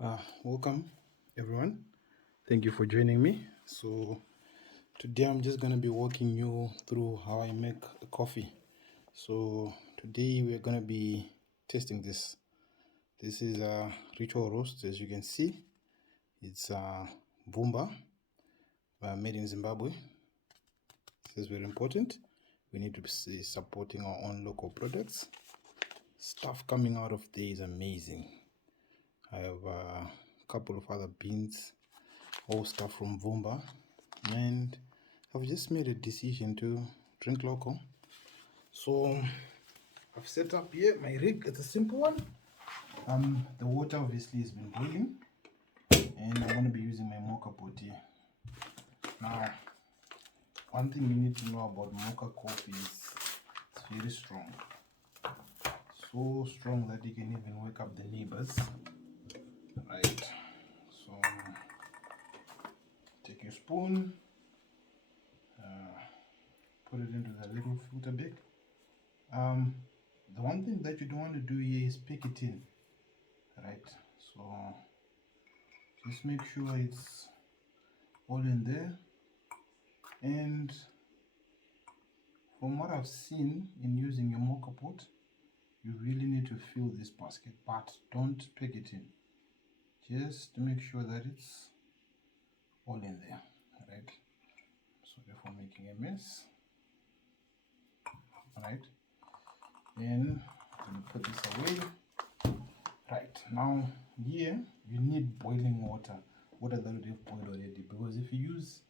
Welcome everyone. Thank you for joining me. So today I'm just gonna be walking you through how I make a coffee. So today we're gonna be testing this. This is a ritual roast, as you can see. It's Bvumba, made in Zimbabwe. This is very important. We need to be supporting our own local products. Stuff coming out of there is amazing. I have a couple of other beans, all stuff from Bvumba, and I've just made a decision to drink local. So I've set up here my rig. It's a simple one. The water obviously has been boiling, and I'm going to be using my Moka Pot here. Now, one thing you need to know about Moka coffee is it's very strong. So strong that you can even wake up the neighbors. Right. So take your spoon, put it into the little filter bag. The one thing that you don't want to do here is pick it in, right? So just make sure it's all in there. And from what I've seen in using your Moka Pot, you really need to fill this basket, but don't pick it in. Just to make sure that it's all in there, right? Sorry for making a mess. Right, and I'm gonna put this away. Right, now here you need boiling water that would have boiled already, because if you use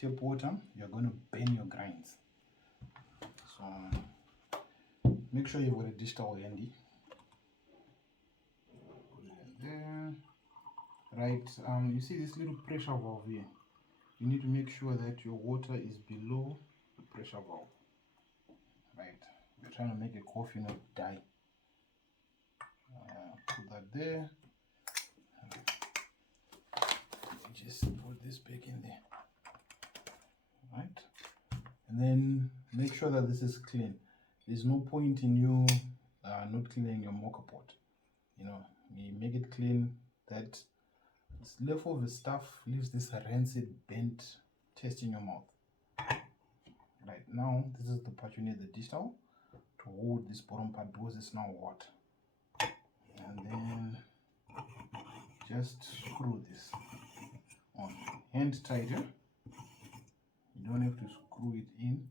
tap water you're going to burn your grinds. So make sure you've got a dish towel handy. Put it in there. Right, you see this little pressure valve here? You need to make sure that your water is below the pressure valve. Right, we're trying to make a coffee, not die. Put that there. Just put this back in there. Right, and then make sure that this is clean. There's no point in you not cleaning your Moka Pot. You know, you make it clean. That leftover stuff leaves this rancid, bent taste in your mouth. Right, now this is the part you need the dish towel to hold this bottom part, because it's now hot. And then just screw this on, hand tight. You don't have to screw it in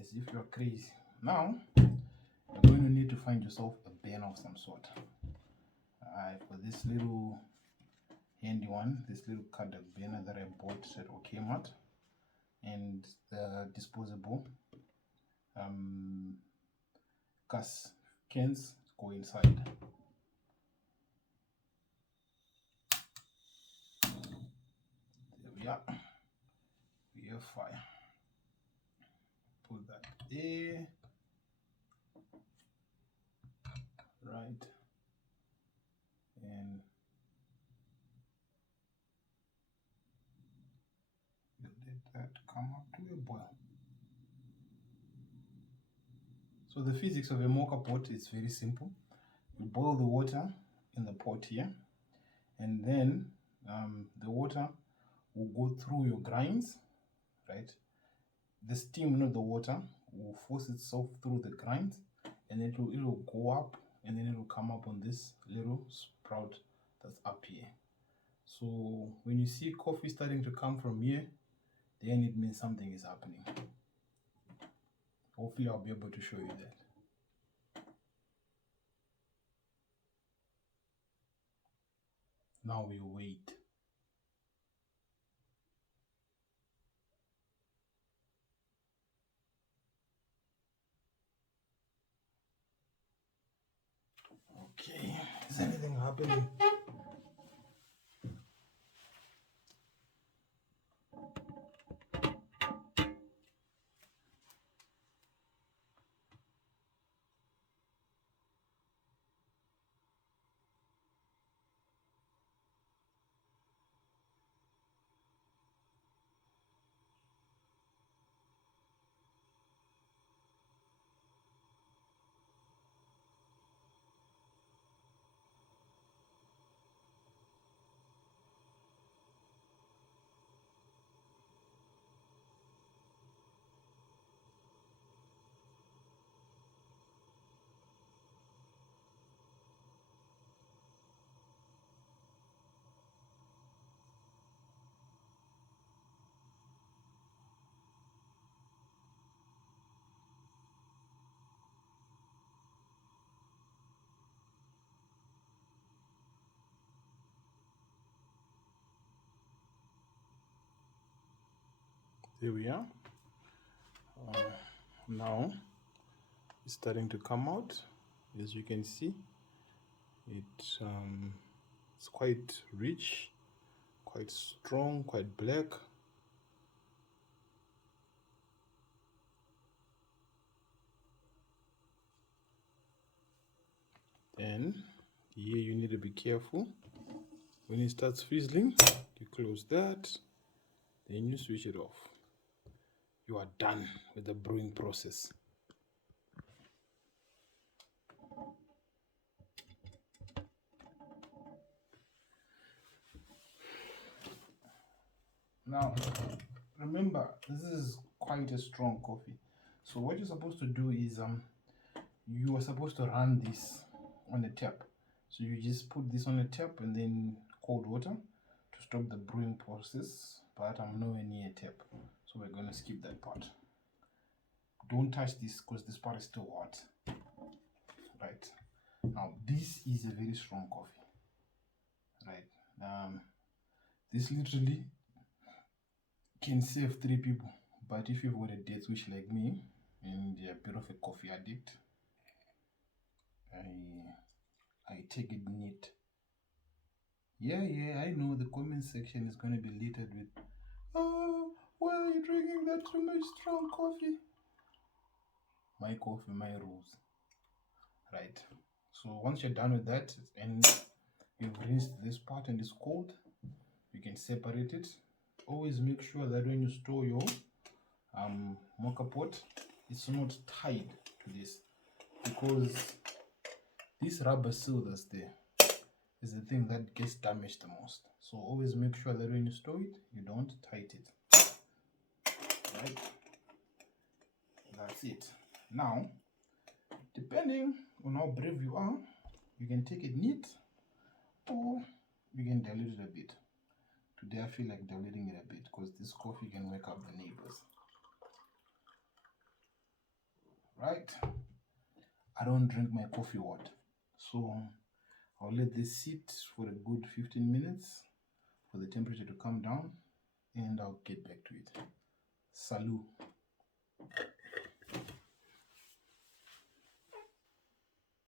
as if you're crazy. Now you're going to need to find yourself a burner of some sort. For this little handy one, this little Kodak burner that I bought at Okmart, and the disposable gas cans go inside. There we are. We have fire. Put that there. Right. And you let that come up to a boil. So the physics of a Moka Pot is very simple. You boil the water in the pot here, and then the water will go through your grinds, right? The steam, not the water, will force itself through the grinds, and it will go up, and then it will come up on this little sprout that's up here. So when you see coffee starting to come from here, then it means something is happening. Hopefully I'll be able to show you that. Now we wait. Okay, is anything happening? There we are. Now it's starting to come out. As you can see, it's quite rich, quite strong, quite black. Then here you need to be careful. When it starts fizzling, you close that, then you switch it off. You are done with the brewing process. Now, remember, this is quite a strong coffee. So what you're supposed to do is you are supposed to run this on a tap. So you just put this on a tap and then cold water to stop the brewing process, but I'm nowhere near a tap, so we're going to skip that part. Don't touch this because this part is still hot. Right, now this is a very strong coffee. Right, this literally can save 3 people, but if you've got a death wish like me and you're a bit of a coffee addict, I take it neat. Yeah, I know the comment section is going to be littered with, oh, why are you drinking that too much strong coffee? My coffee, my rules. Right, so once you're done with that and you've rinsed this part and it's cold, you can separate it. Always make sure that when you store your Moka Pot, it's not tied to this, because this rubber seal that's there is the thing that gets damaged the most. So always make sure that when you store it, you don't tight it. Right, that's it. Now, depending on how brave you are, you can take it neat or you can dilute it a bit. Today I feel like diluting it a bit because this coffee can wake up the neighbors. Right, I don't drink my coffee hot, so I'll let this sit for a good 15 minutes for the temperature to come down and I'll get back to it. Salut.